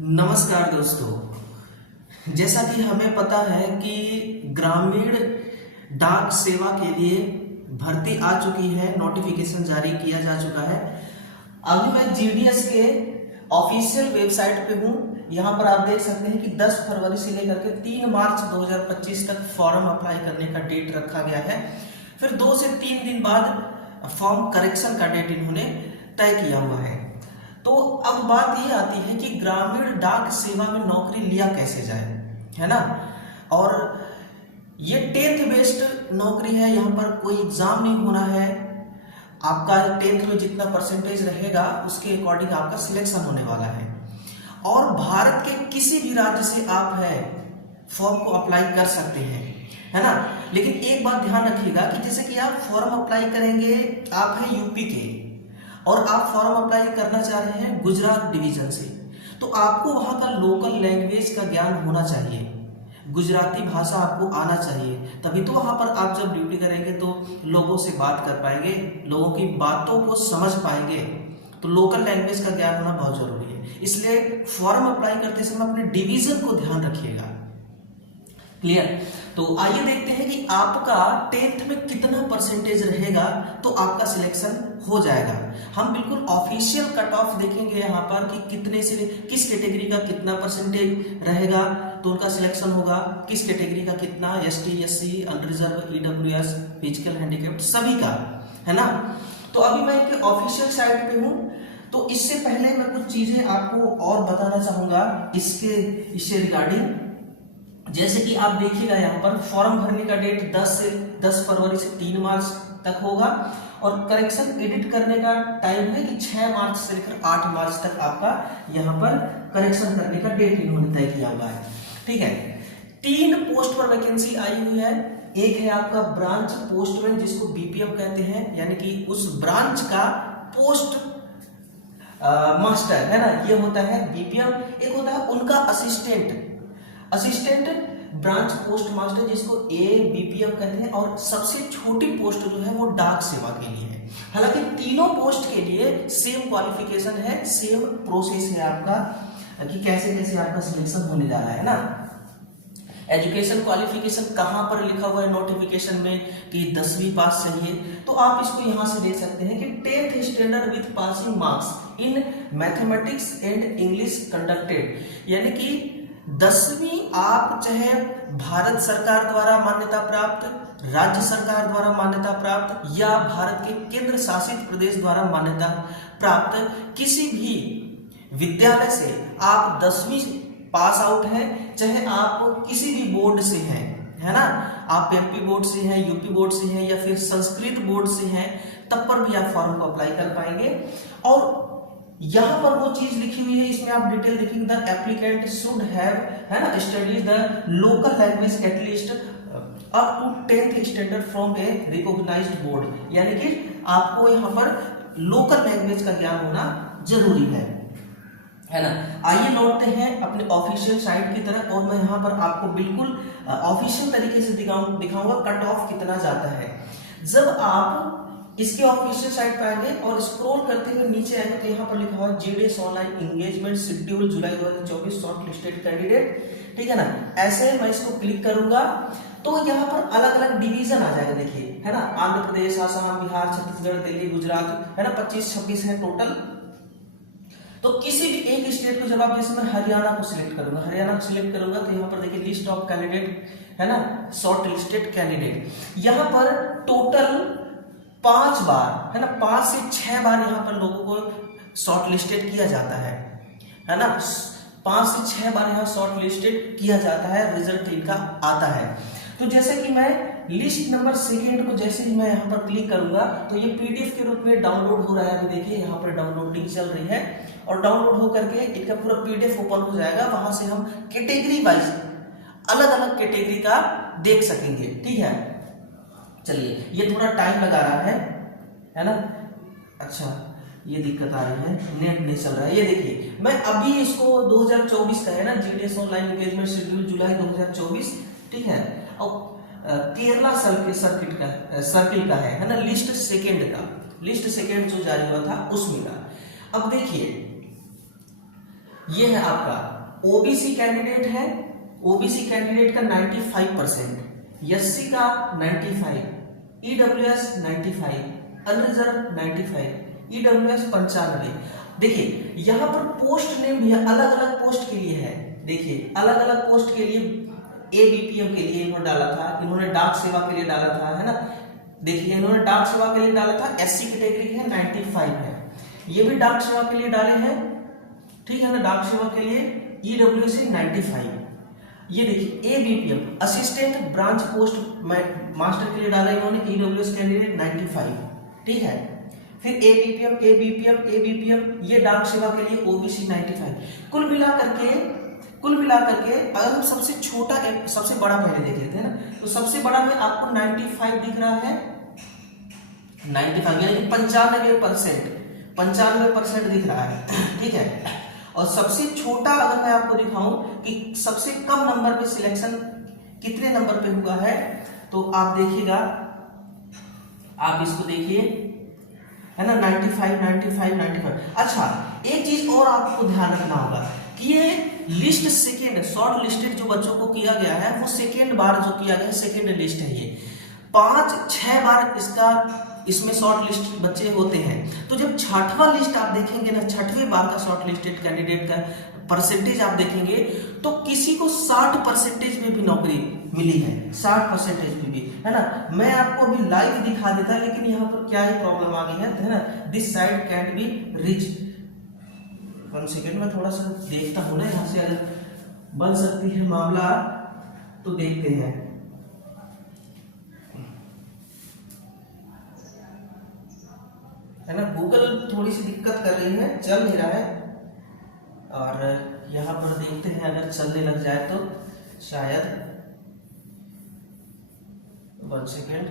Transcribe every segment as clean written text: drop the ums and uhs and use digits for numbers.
नमस्कार दोस्तों, जैसा कि हमें पता है कि ग्रामीण डाक सेवा के लिए भर्ती आ चुकी है, नोटिफिकेशन जारी किया जा चुका है। अभी मैं जीडीएस के ऑफिशियल वेबसाइट पे हूँ। यहाँ पर आप देख सकते हैं कि 10 फरवरी से लेकर के 3 मार्च 2025 तक फॉर्म अप्लाई करने का डेट रखा गया है। फिर 2 से 3 दिन बाद फॉर्म करेक्शन का डेट इन्होंने तय किया हुआ है। तो अब बात ये आती है कि ग्रामीण डाक सेवा में नौकरी लिया कैसे जाए, है ना। और ये 10th बेस्ड नौकरी है, यहाँ पर कोई एग्जाम नहीं होना है। आपका 10th में जितना परसेंटेज रहेगा उसके अकॉर्डिंग आपका सिलेक्शन होने वाला है। और भारत के किसी भी राज्य से आप है फॉर्म को अप्लाई कर सकते हैं, है ना। लेकिन एक बात ध्यान रखिएगा कि जैसे कि आप फॉर्म अप्लाई करेंगे, आप हैं यूपी के और आप फॉर्म अप्लाई करना चाह रहे हैं गुजरात डिवीजन से, तो आपको वहां का लोकल लैंग्वेज का ज्ञान होना चाहिए, गुजराती भाषा आपको आना चाहिए। तभी तो वहां पर आप जब ड्यूटी करेंगे तो लोगों से बात कर पाएंगे, लोगों की बातों को समझ पाएंगे। तो लोकल लैंग्वेज का ज्ञान होना बहुत जरूरी है। इसलिए फॉर्म अप्लाई करते समय अपने डिवीजन को ध्यान रखिएगा। क्लियर। तो आइए देखते हैं कि आपका 10th में कितना परसेंटेज रहेगा तो आपका सिलेक्शन हो जाएगा। हम बिल्कुल ऑफिशियल कट ऑफ देखेंगे यहाँ पर कि कितने से किस कैटेगरी का कितना परसेंटेज रहेगा तो उनका सिलेक्शन होगा, किस कैटेगरी का कितना, ST, SC, unreserved, EWS, physical handicapped, सभी का, है ना। तो अभी मैं इनके ऑफिशियल साइट पे हूँ। तो इससे पहले मैं कुछ चीजें आपको और बताना चाहूंगा इससे रिगार्डिंग। जैसे कि आप देखिएगा यहाँ पर फॉर्म भरने का डेट 10 फरवरी से 3 मार्च तक होगा और करेक्शन एडिट करने का टाइम है कि 6 मार्च से लेकर 8 मार्च तक आपका यहाँ पर करेक्शन करने का डेट इन्होंने तय किया हुआ है। ठीक है। 3 पोस्ट पर वैकेंसी आई हुई है। एक है आपका ब्रांच पोस्टमैन, जिसको बीपीएम कहते हैं, यानी कि उस ब्रांच का पोस्ट मास्टर, है ना, ये होता है बीपीएम। एक होता है उनका असिस्टेंट ब्रांच पोस्ट मास्टर, जिसको बीपीएम कहते हैं। और सबसे छोटी पोस्ट जो है वो डाक सेवा के लिए है। हालांकि तीनों पोस्ट के लिए सेम क्वालिफिकेशन है, सेम प्रोसेस है आपका कि कैसे कैसे आपका सिलेक्शन होने जा रहा है ना। एजुकेशन क्वालिफिकेशन कहां पर लिखा हुआ है नोटिफिकेशन में कि 10वीं पास चाहिए, तो आप इसको यहां से देख सकते हैं कि 10th standard with passing marks in mathematics and English conducted, यानी कि 10वीं आप चाहे भारत सरकार द्वारा मान्यता प्राप्त, राज्य सरकार द्वारा मान्यता प्राप्त या भारत के केंद्र शासित प्रदेश द्वारा मान्यता प्राप्त किसी भी विद्यालय से आप 10वीं पास आउट है, चाहे आप किसी भी बोर्ड से हैं, है ना, आप एमपी बोर्ड से हैं, यूपी बोर्ड से हैं या फिर संस्कृत बोर्ड से हैं, तब पर भी आप फॉर्म को अप्लाई कर पाएंगे। और यहां पर वो चीज लिखी हुई है, इसमें आप डिटेल देखेंगे, द एप्लीकेंट शुड हैव, है ना, studies the local language at least up to 10th standard from a recognised board, यानी कि आपको यहाँ पर लोकल लैंग्वेज का ज्ञान होना जरूरी है ना। आइए लौटते हैं अपने ऑफिशियल साइट की तरफ और मैं यहाँ पर आपको बिल्कुल ऑफिशियल तरीके से दिखाऊंगा कट ऑफ कितना जाता है। जब आप इसके ऑफिशियल साइट पे आएंगे और स्क्रॉल करते हुए नीचे आएंगे तो यहाँ पर लिखा हुआ है जीडीएस ऑनलाइन एंगेजमेंट शेड्यूल जुलाई 2024 शॉर्ट लिस्टेड कैंडिडेट, ठीक है ना। ऐसे मैं इसको क्लिक करूंगा तो यहाँ पर अलग अलग डिवीजन आ जाएगा, देखिए, है ना, आंध्र प्रदेश, आसाम, बिहार, छत्तीसगढ़, दिल्ली, गुजरात, है ना, 25-26 है टोटल। तो किसी भी एक स्टेट को जब आप, जैसे मैं हरियाणा को सिलेक्ट करूंगा, तो यहाँ पर देखिए लिस्ट ऑफ कैंडिडेट, है ना, शॉर्ट लिस्टेड कैंडिडेट। यहाँ पर टोटल 5 बार, है ना, 5 से 6 बार यहाँ पर लोगों को शॉर्ट लिस्टेड किया जाता है ना, 5 से 6 बार यहाँ शॉर्ट लिस्टेड किया जाता है, रिजल्ट इनका आता है। तो जैसे कि मैं लिस्ट नंबर 2 को जैसे ही मैं यहाँ पर क्लिक करूंगा तो ये पीडीएफ के रूप में डाउनलोड हो रहा है। अभी देखिए यहाँ पर डाउनलोडिंग चल रही है और डाउनलोड हो करके इनका पूरा पीडीएफ ओपन हो जाएगा। वहां से हम कैटेगरी वाइज अलग अलग कैटेगरी का देख सकेंगे, ठीक है। चलिए, ये थोड़ा टाइम लगा रहा है ना। अच्छा, ये दिक्कत आ रही है, नेट नहीं चल रहा है। ये देखिए मैं अभी इसको 2024 का है ना, जीडीएस ऑनलाइन एंगेजमेंट शेड्यूल जुलाई 2024, ठीक है। और केरला सर्किल का है ना, लिस्ट सेकेंड जो जारी हुआ था उसमें का। अब देखिए ये है आपका ओबीसी कैंडिडेट है, ओबीसी कैंडिडेट का 95%, एससी का 95, ईडब्ल्यूएस 95, अनरिजर्व 95, ईडब्ल्यूएस 95। देखिए यहाँ पर पोस्ट नेम भी अलग अलग पोस्ट के लिए है। देखिए अलग अलग पोस्ट के लिए एबीपीएम के लिए इन्होंने डाला था, इन्होंने डाक सेवा के लिए डाला था, है ना। देखिए इन्होंने डाक सेवा के लिए डाला था, एससी कैटेगरी है 95 है, ये भी डाक सेवा के लिए डाले हैं, ठीक है ना, डाक सेवा के लिए ईडब्ल्यूएस 95। ये देखिए ABPM assistant branch post master के लिए डाला इन्होंने, ईडब्ल्यूएस कैंडिडेट 95, ठीक है। फिर एबीपीएम एबीपीएम एबीपीएम ये डाक सेवा के लिए ओबीसी 95। कुल मिलाकर के अगर हम सबसे छोटा सबसे बड़ा पहले देख लेते हैं ना, तो सबसे बड़ा में आपको 95 दिख रहा है, 95 यानी 95% दिख रहा है, ठीक है। और सबसे छोटा अगर मैं आपको दिखाऊं कि सबसे कम नंबर पे सिलेक्शन कितने नंबर पे हुआ है, तो आप देखिएगा, आप इसको देखिए, है ना, 95। अच्छा एक चीज और आपको ध्यान रखना होगा कि ये लिस्ट सेकेंड शॉर्ट लिस्टेड जो बच्चों को किया गया है वो सेकेंड बार जो किया गया है, सेकेंड लिस्ट है। ये 5-6 बार इसमें शॉर्ट लिस्ट बच्चे होते हैं। तो जब छठवां लिस्ट आप देखेंगे ना, छठवें बार का शॉर्ट लिस्टेड कैंडिडेट का परसेंटेज आप देखेंगे, तो किसी को 60% में भी नौकरी मिली है, 60% में भी, है ना। मैं आपको अभी लाइव दिखा देता, लेकिन यहाँ पर क्या ही प्रॉब्लम आ गई है ना, this side cantt be reach. 1 second में थोड़ा सा देखता हूँ ना, यहाँ से अगर बन सकती है मामला तो देखते हैं। है ना, गूगल थोड़ी सी दिक्कत कर रही है, चल नहीं रहा है, और यहाँ पर देखते हैं अगर चलने लग जाए तो शायद। 1 सेकेंड,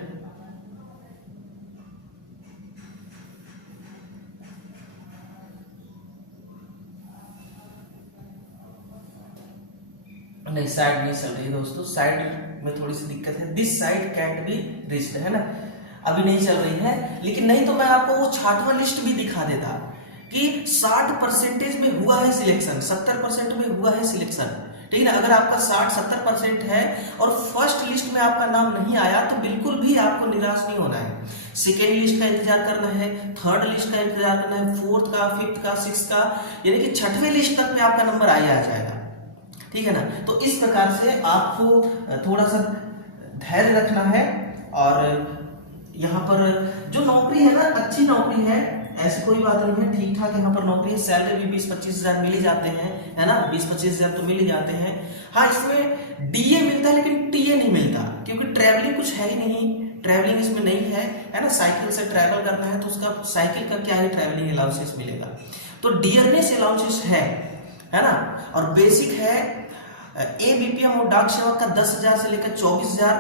नहीं साइड नहीं चल रही दोस्तों, साइड में थोड़ी सी दिक्कत है, this side cantt be reached, है ना, अभी नहीं चल रही है। लेकिन नहीं तो मैं आपको वो 6वां लिस्ट भी दिखा देता कि 60% में हुआ है सिलेक्शन, 70% में हुआ है सिलेक्शन, ठीक है ना। अगर आपका 60-70% है और फर्स्ट लिस्ट में आपका नाम नहीं आया तो बिल्कुल भी आपको निराश नहीं होना है। सेकेंड लिस्ट का इंतजार करना है, थर्ड लिस्ट का इंतजार करना है, फोर्थ का, फिफ्थ का, सिक्स का, यानी कि 6वें लिस्ट तक में आपका नंबर आ जाएगा, ठीक है ना। तो इस प्रकार से आपको थोड़ा सा धैर्य रखना है। और यहाँ पर जो नौकरी है ना, अच्छी नौकरी है, ऐसी कोई बात नहीं है, ठीक ठाक यहाँ पर नौकरी है। सैलरी भी 20-25 हजार मिल ही जाते हैं, है ना, 20-25 हजार तो मिल ही जाते हैं। हाँ, इसमें डीए मिलता है लेकिन टीए नहीं मिलता, क्योंकि ट्रैवलिंग कुछ है ही नहीं, ट्रैवलिंग इसमें नहीं है ना। साइकिल से ट्रैवल करना है तो उसका साइकिल का क्या है, ट्रैवलिंग अलाउंसेस मिलेगा। तो डियरनेस अलाउंसेस है ना। और बेसिक है एबीपीएम और डाक सेवा का 10,000 से लेकर 24,000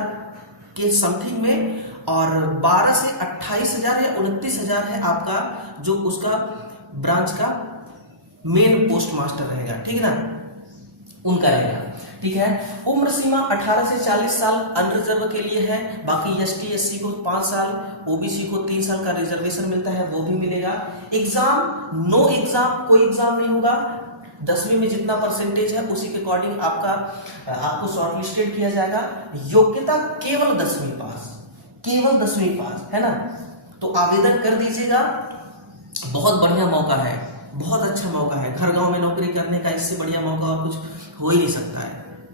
के समथिंग में, और 12 से 28,000 या 29,000 है आपका जो उसका ब्रांच का मेन पोस्ट मास्टर रहेगा, ठीक है ना, उनका रहेगा, ठीक है। उम्र सीमा 18 से 40 साल अनरिजर्व के लिए है, बाकी एसटी एससी को 5 साल, ओबीसी को 3 साल का रिजर्वेशन मिलता है, वो भी मिलेगा। एग्जाम नो एग्जाम, कोई एग्जाम नहीं होगा। 10वीं में जितना परसेंटेज है उसी के अकॉर्डिंग आपको शॉर्ट लिस्टेड किया जाएगा। योग्यता केवल 10वीं पास, केवल 10वीं पास, है ना। तो आवेदन कर दीजिएगा, बहुत बढ़िया मौका है, बहुत अच्छा मौका है। घर गांव में नौकरी करने का इससे बढ़िया मौका और कुछ हो ही नहीं सकता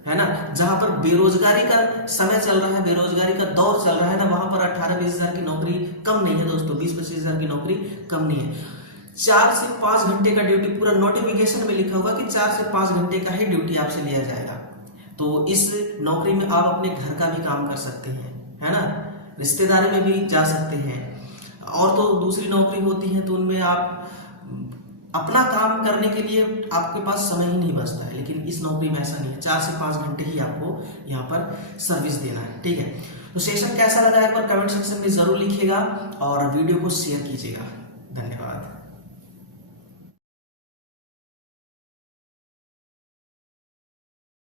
है ना। जहां पर बेरोजगारी का समय चल रहा है, बेरोजगारी का दौर चल रहा है ना, वहां पर 18-20 हजार की नौकरी कम नहीं है दोस्तों, 20-25 हजार की नौकरी कम नहीं है। 4 से 5 घंटे का ड्यूटी, पूरा नोटिफिकेशन में लिखा हुआ कि 4 से 5 घंटे का ही ड्यूटी आपसे लिया जाएगा। तो इस नौकरी में आप अपने घर का भी काम कर सकते हैं, है ना, रिश्तेदारी में भी जा सकते हैं। और तो दूसरी नौकरी होती है तो उनमें आप अपना काम करने के लिए आपके पास समय ही नहीं बचता है, लेकिन इस नौकरी में ऐसा नहीं है, 4 से 5 घंटे ही आपको यहाँ पर सर्विस देना है, ठीक है। तो सेशन कैसा लगा एक बार कमेंट सेक्शन में जरूर लिखिएगा और वीडियो को शेयर कीजिएगा। धन्यवाद।